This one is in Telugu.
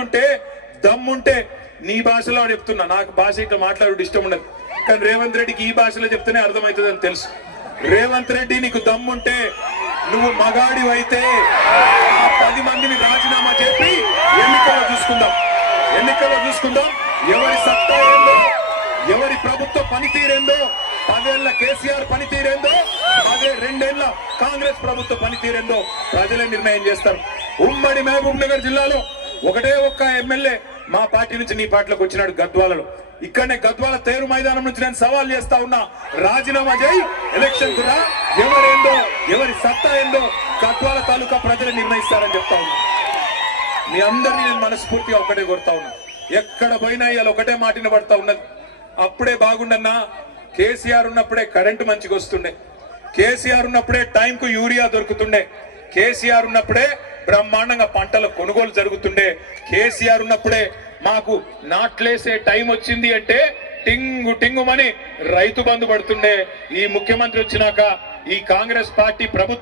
అనుకుంటే దమ్ముంటే నీ భాషలో చెప్తున్నా, నాకు భాష ఇట్లా మాట్లాడు ఇష్టం ఉండదు, కానీ రేవంత్ రెడ్డికి ఈ భాషలో చెప్తేనే అర్థమవుతుంది అని తెలుసు. రేవంత్ రెడ్డి నీకు దమ్ముంటే నువ్వు మగాడివైతే ఆ 10 మందిని రాజీనామా చెప్పి ఎన్నికల్లో చూసుకుందాం ఎవరి సత్తా ఏందో, ఎవరి ప్రభుత్వ పనితీరేందో, 10 ఏళ్ల కేసీఆర్ పనితీరేందో, 2 ఏళ్ల కాంగ్రెస్ ప్రభుత్వ పనితీరేందో ప్రజలే నిర్ణయం చేస్తారు. ఉమ్మడి మహబూబ్ నగర్ జిల్లాలో ఒకటే ఒక్క ఎమ్మెల్యే మా పార్టీ నుంచి నీ పార్టీలోకి వచ్చినాడు గద్వాలలో. ఇక్కడనే గద్వాల తేరు మైదానం నుంచి నేను సవాల్ చేస్తా ఉన్నా, రాజీనామా చేయి, ఎలక్షన్ కూడా ఎవరేందో, ఎవరి సత్తా ఏందో గద్వాల తాలూకా ప్రజలు నిర్ణయిస్తారని చెప్తా ఉన్నా. మీ అందరినీ నేను మనస్ఫూర్తిగా ఒకటే కోరుతా ఉన్నా, ఎక్కడ పోయినా ఇవాళ ఒకటే మాటిన పడతా ఉన్నది. అప్పుడే బాగుండన్నా, కేసీఆర్ ఉన్నప్పుడే కరెంటు మంచిగా వస్తుండే, కేసీఆర్ ఉన్నప్పుడే టైంకు యూరియా దొరుకుతుండే, కేసీఆర్ ఉన్నప్పుడే బ్రహ్మాండంగా పంటల కొనుగోలు జరుగుతుండే, కేసీఆర్ ఉన్నప్పుడే మాకు నాట్లేసే టైం వచ్చింది అంటే టింగుమని రైతు బంధు పడుతుండే. ఈ ముఖ్యమంత్రి వచ్చినాక ఈ కాంగ్రెస్ పార్టీ ప్రభుత్వం